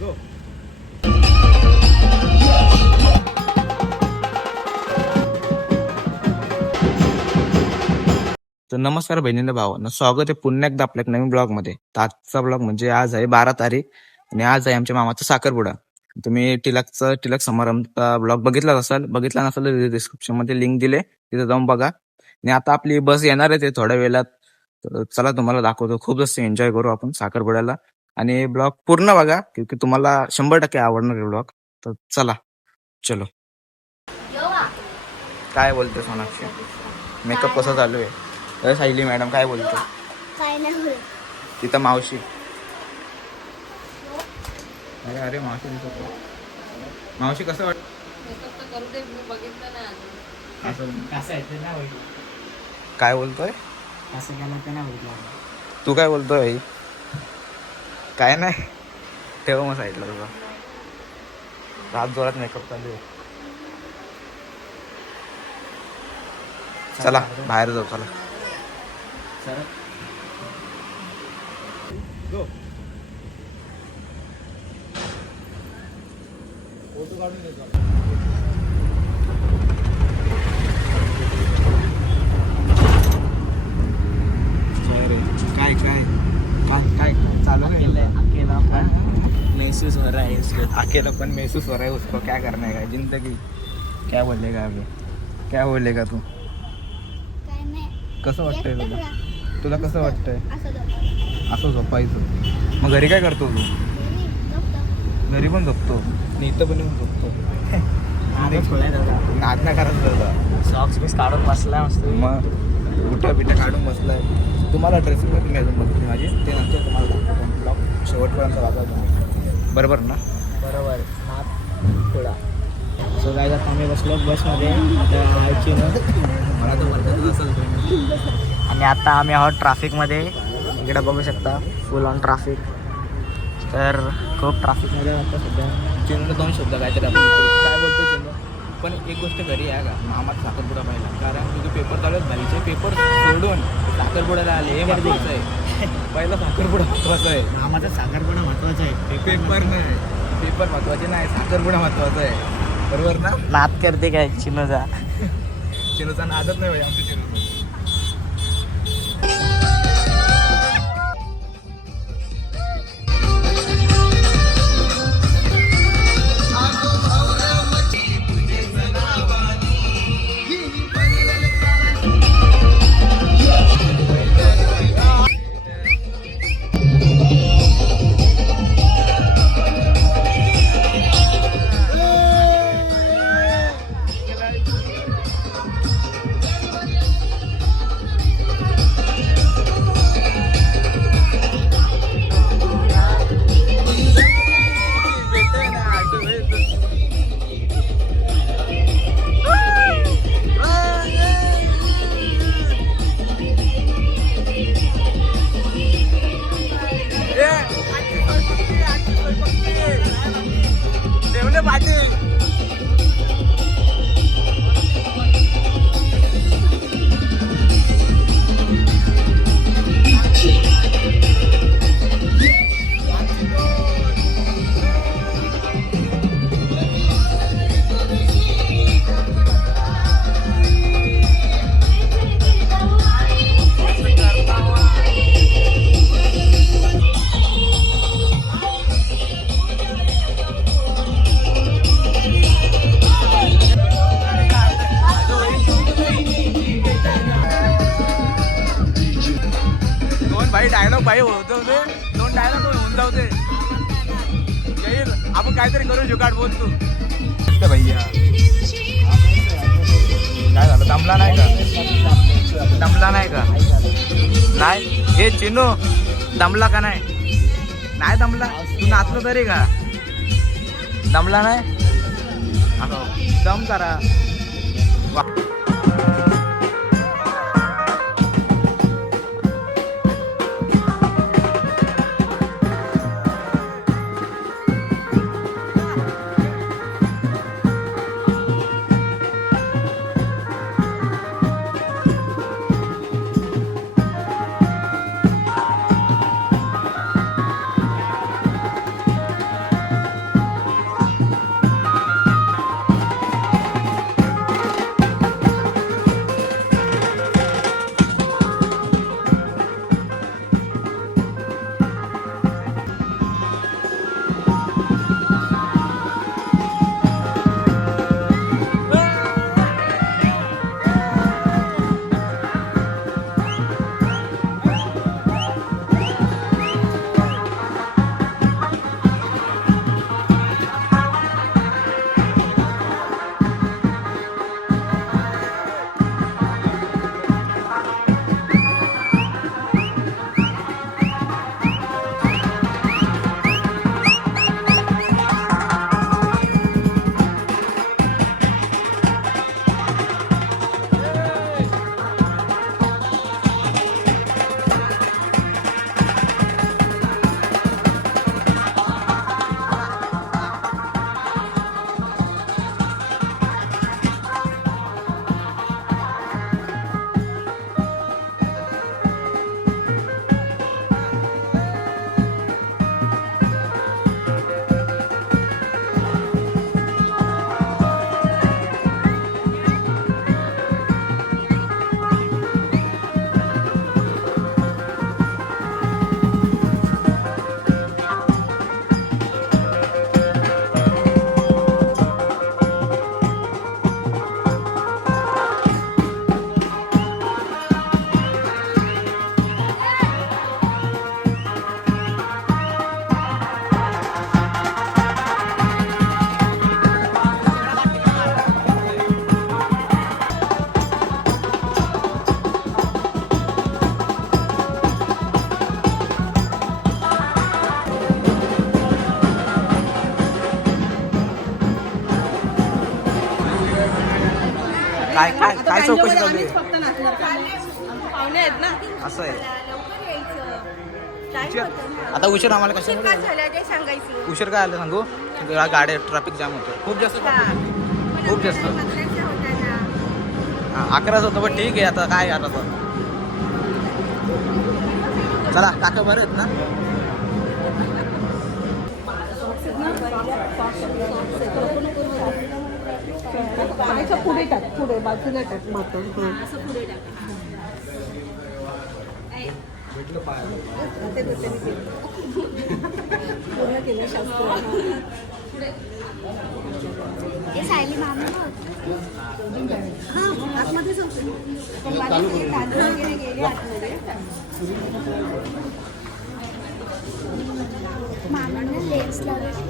तर नमस्कार बहिणींना भावांना, स्वागत आहे पुन्हा एकदा आपल्या एक नवीन ब्लॉग मध्ये. तर आजचा ब्लॉग म्हणजे आज आहे 12 तारीख आणि आज आहे आमच्या मामाचा साखरपुडा. तुम्ही टिळक समारंभचा ब्लॉग बघितला नसाल तर डिस्क्रिप्शन मध्ये लिंक दिले, तिथे जाऊन बघा. आणि आता आपली बस येणार आहे ते थोड्या वेळात. तर चला तुम्हाला दाखवतो. खूप जास्त एन्जॉय करू आपण साखरपुड्याला आणि ब्लॉग पूर्ण बघा, क्योंकि तुम्हाला 100% आवडणार ब्लॉग. तर चला चलो. काय बोलते सोनाक्षी? मेकअप कसा चालू आहे? सायली मॅडम काय बोलतो? काय नाही. तिथं मावशी. अरे अरे मावशी दिसतो. मावशी कसं वाटत? काय बोलतोय? तू काय बोलतोय? काय नाही, ठेव मग साईडला. तुझा रात जोरात मेकअप चालू आहे. चला बाहेर जाऊ. चला फोटो काढून घेतो. काय काय काय काय चालू है? अकेला महसूस हो रहा है इसको. अकेला पण महसूस हो रहा है उसको. क्या करना है जिंदगी. क्या बोलेगा अभी? क्या बोलेगा तू? काय नाही. कसं वाटतंय तुला? एकटं तुला कसं वाटतंय? असं झोपायचं. मग घरी काय करतो तू? घरी पण झोपतो आणि इथं पण येऊन झोपतो. नाद नाही करत होता. सॉक्स बीस काढून बसलाय मस्त. मग बुटा बिटा काढून बसलाय. तुम्हाला ड्रेसिंग मध्ये घ्यायचं बघतो माझी, ते नंतर तुम्हाला दाखवतो. ब्लॉग शेवटपर्यंत वाचा तुम्ही, बरोबर ना? बरोबर. हात थोडा. सो काय आता आम्ही बसलो बसमध्ये. मला तर वाटत असेल. आणि आता आम्ही आहोत ट्रॅफिकमध्ये. इकडे बघू शकता फुल ऑन ट्रॅफिक. तर खूप ट्रॅफिकमध्ये वाटतं सध्या. चिन्हला 2 शब्द काहीतरी आपण काय बोलतो चिन्ह. पण एक गोष्ट घरी आहे का, मामाचा साखरपुडा पाहिला. कारण तुझे पेपर चालू आहेत, भाईचे पेपर सोडून साखरपुड्याला आले. हे महत्वाचं आहे. पहिला साखरपुडा महत्वाचा आहे. आम्हाला साखरपुडा महत्वाचा आहे. पेपर नाही, पेपर महत्वाचे नाही, साखरपुडा महत्वाचा आहे. बरोबर ना? नाद करते काय चिन्हचा? चिन्हचा नादच नाही भाई आमच्या चिन्ह. डायलॉग भाई होत होते. 2 डायलॉग होऊन जाऊ दे. येईल आपण काहीतरी करू जुगाड. बोल तू. भैया काय झालं? दमला नाही का? दमला नाही का? नाही हे चिनू दमला का नाही? नाही दमला. तू नाचलो तरी का? दमला नाही. दम करा. काय काय आता काय चौकशी बँजोमध्ये चालू आम्हीच आहे? फक्त नाचणार का? आमचे पाहुणे आहेत ना. असं आहे. लवकर यायचं. उशीर आता उशीर आम्हाला कशामुळे झाला? झालं ते सांगायचं. उशीर काय आलं सांगू गाड्या ट्रॅफिक जाम होतं खूप जास्त traffic. खूप जास्त हा 11च होतं पण ठीक आहे आता काय आता तर. चला काका बरं आहेत ना? पाण्याच्या पुढे टाक, पुढे बाजूला टाक मात्र. पूर्ण केलं शास्त्र. ते सायली मामा हा आतमध्येच होते. पण माझे ते तांदूळ वगैरे गेले आतमध्ये. मामांना लेन्स लावायचे.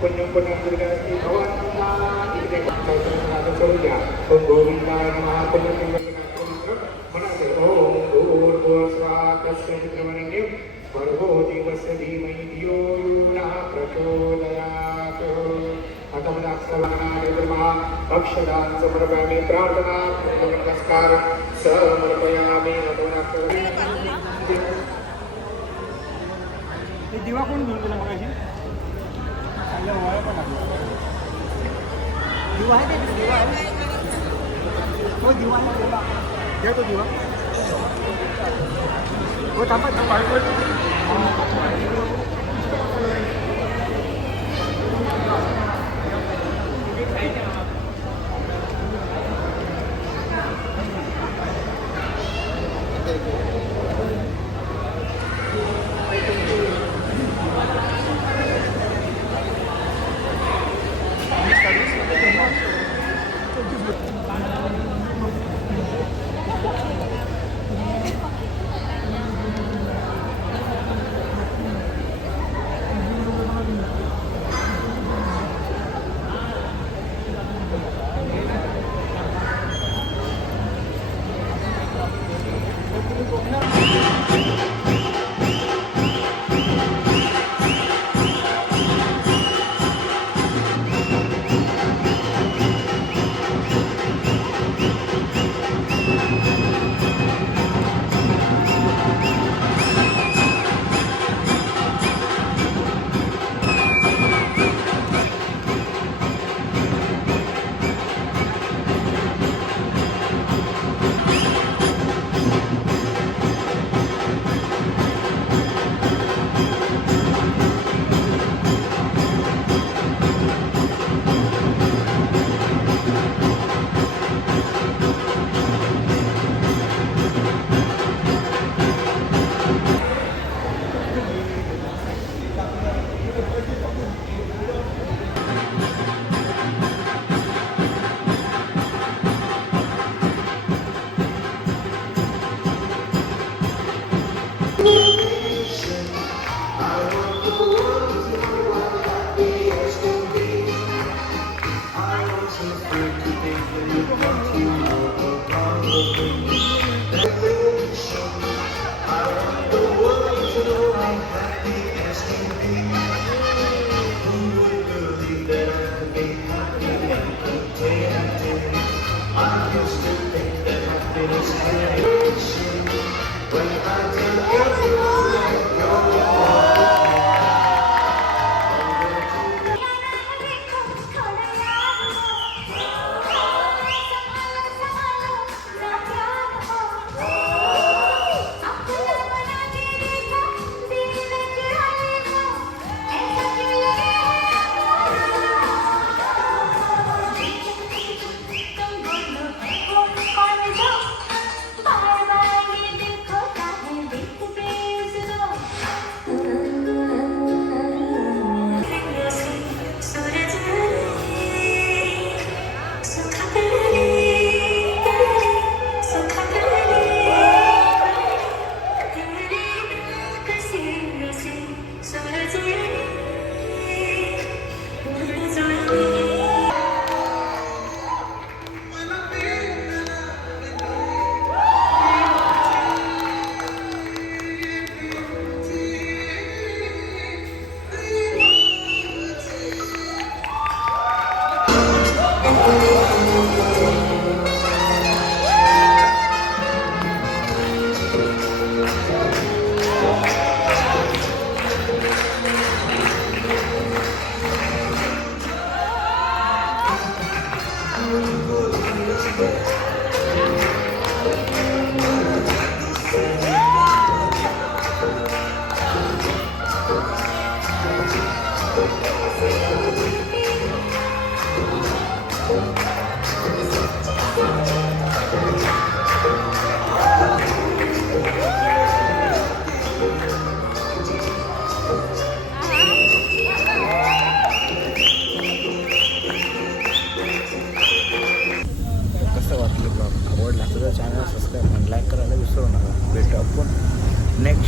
पुण्यम पुण्यम दुर्गास्ती इकडे ओम गोविंदाय नमः पुण्यम म्हणाले ओम भूर्भुवस्वाहा तस्य विक्रमणिं भर्गो देवस्य धीमहि धियो यो नः प्रचोदयात् अथमदाक्षराणादिर्मा अक्षदान समर्पयामि प्रार्थना नमस्कार समर्पयामि दिवा कोण घेऊन गेला मगाशी दिवा आहे दिवा आहे हो दिवा आहे दिवा द्या तो दिवा हो थांबा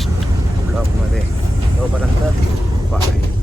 नेक्स्ट ब्लॉगमध्ये. तोपर्यंत बाय.